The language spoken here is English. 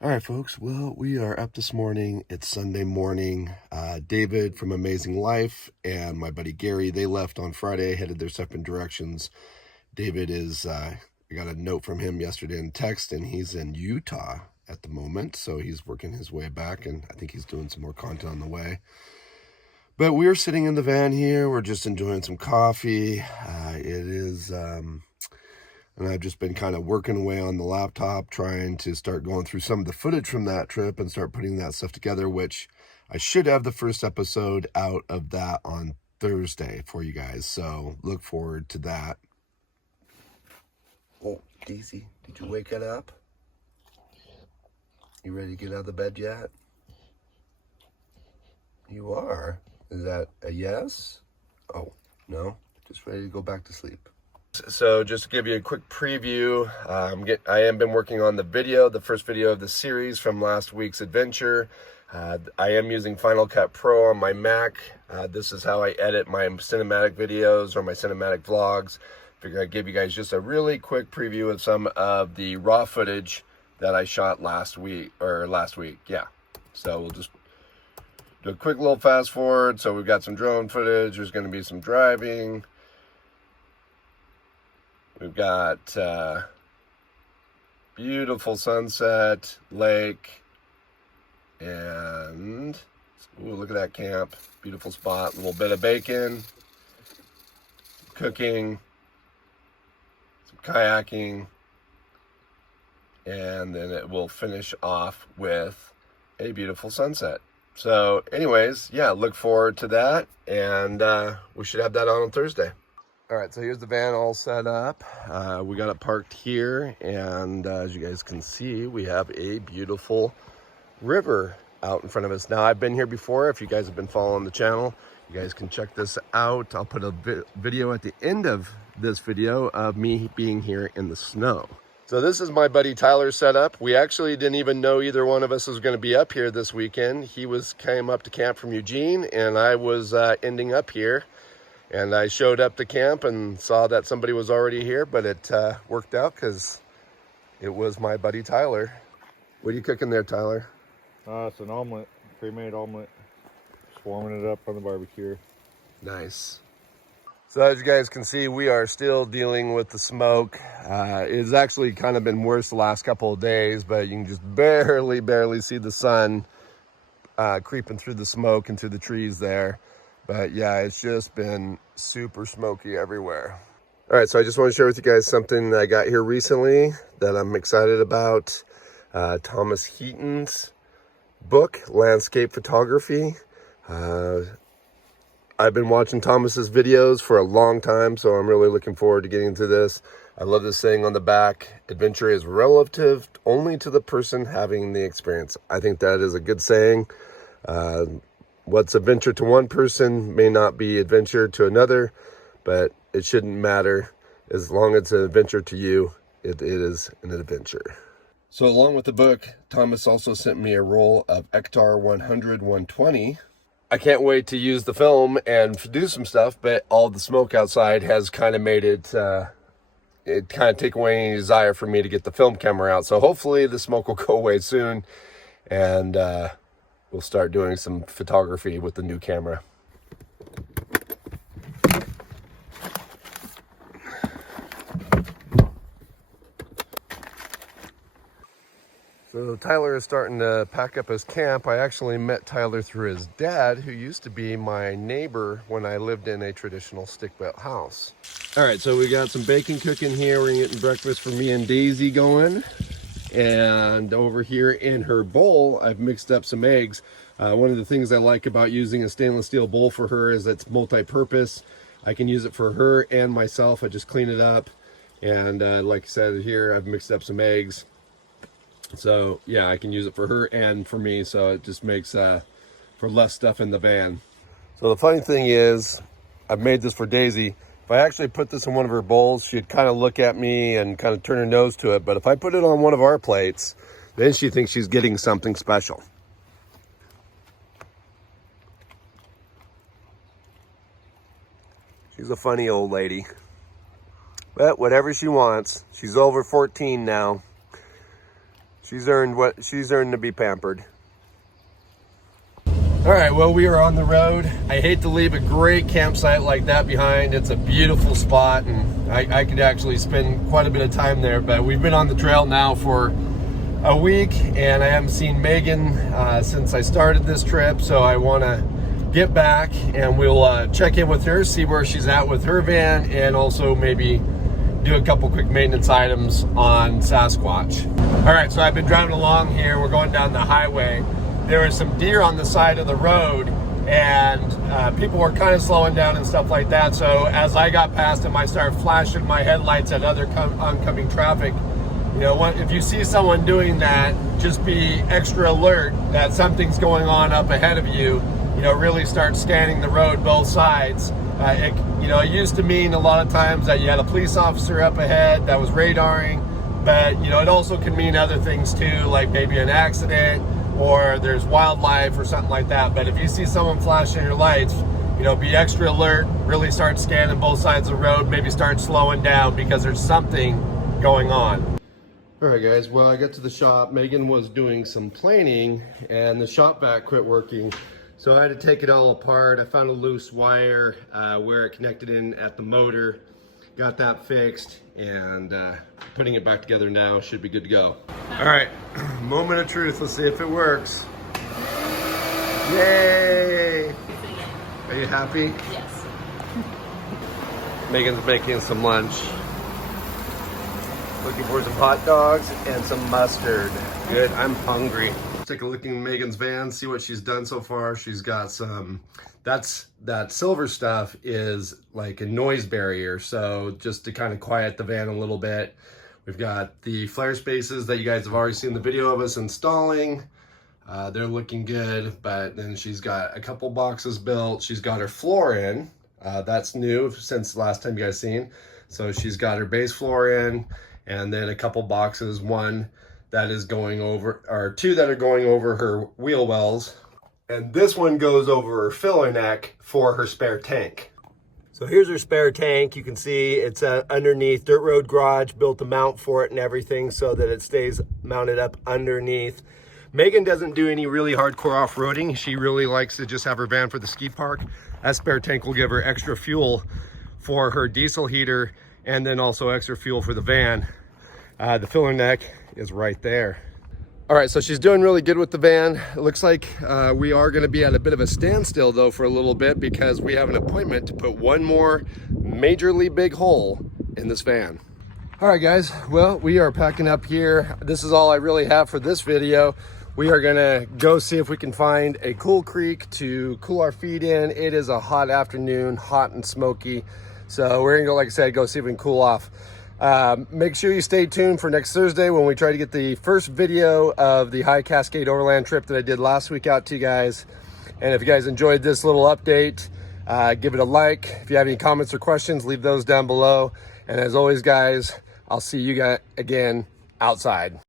All right, folks. Well, we are up this morning. It's Sunday morning. David from Amazing Life and my buddy Gary, they left on Friday, headed their separate directions. David I got a note from him yesterday in text, and he's in Utah at the moment. So he's working his way back, and I think he's doing some more content on the way. But we're sitting in the van here. We're just enjoying some coffee. And I've just been kind of working away on the laptop, trying to start going through some of the footage from that trip and start putting that stuff together, which I should have the first episode out of that on Thursday for you guys. So look forward to that. Oh, Daisy, did you wake it up? You ready to get out of the bed yet? You are? Is that a yes? Oh, no? Just ready to go back to sleep. So just to give you a quick preview, I have been working on the first video of the series from last week's adventure. I am using Final Cut Pro on my Mac. This is how I edit my cinematic videos or my cinematic vlogs. Figure I'd give you guys just a really quick preview of some of the raw footage that I shot last week. Yeah. So we'll just do a quick little fast forward. So we've got some drone footage. There's going to be some driving. We've got beautiful sunset, lake, and ooh, look at that camp. Beautiful spot. A little bit of bacon, cooking, some kayaking, and then it will finish off with a beautiful sunset. So anyways, yeah, look forward to that, and we should have that on Thursday. All right, so here's the van all set up. We got it parked here, and as you guys can see, we have a beautiful river out in front of us. Now, I've been here before. If you guys have been following the channel, you guys can check this out. I'll put a video at the end of this video of me being here in the snow. So this is my buddy Tyler's setup. We actually didn't even know either one of us was going to be up here this weekend. He came up to camp from Eugene, and I was ending up here. And I showed up to camp and saw that somebody was already here, but it worked out because it was my buddy Tyler. What are you cooking there, Tyler? It's an omelet, pre-made omelet. Just warming it up on the barbecue. Nice. So as you guys can see, we are still dealing with the smoke. It's actually kind of been worse the last couple of days, but you can just barely see the sun creeping through the smoke and through the trees there. But yeah, it's just been super smoky everywhere. All right, so I just want to share with you guys something that I got here recently that I'm excited about. Thomas Heaton's book, Landscape Photography. I've been watching Thomas's videos for a long time, so I'm really looking forward to getting into this. I love this saying on the back, adventure is relative only to the person having the experience. I think that is a good saying. What's adventure to one person may not be adventure to another, but it shouldn't matter. As long as it's an adventure to you, it is an adventure. So along with the book, Thomas also sent me a roll of Ektar 100-120. I can't wait to use the film and do some stuff, but all the smoke outside has kind of made it kind of take away any desire for me to get the film camera out. So hopefully the smoke will go away soon, and we'll start doing some photography with the new camera. So Tyler is starting to pack up his camp. I actually met Tyler through his dad, who used to be my neighbor when I lived in a traditional stick-built house. All right, so we got some bacon cooking here. We're getting breakfast for me and Daisy going. And over here in her bowl, I've mixed up some eggs. One of the things I like about using a stainless steel bowl for her is it's multi-purpose. I can use it for her and myself. I just clean it up. And like I said here, I've mixed up some eggs. So yeah, I can use it for her and for me. So it just makes for less stuff in the van. So the funny thing is, I've made this for Daisy. If I actually put this in one of her bowls, she'd kind of look at me and kind of turn her nose to it. But if I put it on one of our plates, then she thinks she's getting something special. She's a funny old lady. But whatever she wants. She's over 14 now. She's earned to be pampered. All right, well, we are on the road. I hate to leave a great campsite like that behind. It's a beautiful spot, and I could actually spend quite a bit of time there, but we've been on the trail now for a week, and I haven't seen Megan since I started this trip, so I want to get back, and we'll check in with her, see where she's at with her van, and also maybe do a couple quick maintenance items on Sasquatch. All right, so I've been driving along here. We're going down the highway. There were some deer on the side of the road, and people were kind of slowing down and stuff like that. So as I got past them, I started flashing my headlights at other oncoming traffic. You know, if you see someone doing that, just be extra alert that something's going on up ahead of you. You know, really start scanning the road both sides. It used to mean a lot of times that you had a police officer up ahead that was radaring, but it also can mean other things too, like maybe an accident, or there's wildlife or something like that. But if you see someone flashing your lights, be extra alert, really start scanning both sides of the road, maybe start slowing down because there's something going on. All right, guys, well, I got to the shop. Megan was doing some planing and the shop vac quit working. So I had to take it all apart. I found a loose wire where it connected in at the motor. Got that fixed, and putting it back together now. Should be good to go. All right, moment of truth. Let's see if it works. Yay! Are you happy? Yes. Megan's making some lunch. Looking for some hot dogs and some mustard. Good, I'm hungry. Take a look in Megan's van, see what she's done so far. She's got some, that silver stuff is like a noise barrier. So just to kind of quiet the van a little bit. We've got the flare spaces that you guys have already seen the video of us installing. They're looking good, but then she's got a couple boxes built. She's got her floor in. That's new since the last time you guys seen. So she's got her base floor in, and then a couple boxes, one that is going over, or two that are going over her wheel wells. And this one goes over her filler neck for her spare tank. So here's her spare tank. You can see it's underneath. Dirt Road Garage built a mount for it and everything so that it stays mounted up underneath. Megan doesn't do any really hardcore off-roading. She really likes to just have her van for the ski park. That spare tank will give her extra fuel for her diesel heater, and then also extra fuel for the van. The filler neck is right there. All right, so she's doing really good with the van. It looks like we are gonna be at a bit of a standstill though for a little bit, because we have an appointment to put one more majorly big hole in this van. All right, guys, well, we are packing up here. This is all I really have for this video. We are gonna go see if we can find a cool creek to cool our feet in. It is a hot afternoon, hot and smoky. So we're gonna go, like I said, go see if we can cool off. Make sure you stay tuned for next Thursday when we try to get the first video of the High Cascade Overland trip that I did last week out to you guys. And if you guys enjoyed this little update, give it a like. If you have any comments or questions, leave those down below. And as always, guys, I'll see you guys again outside.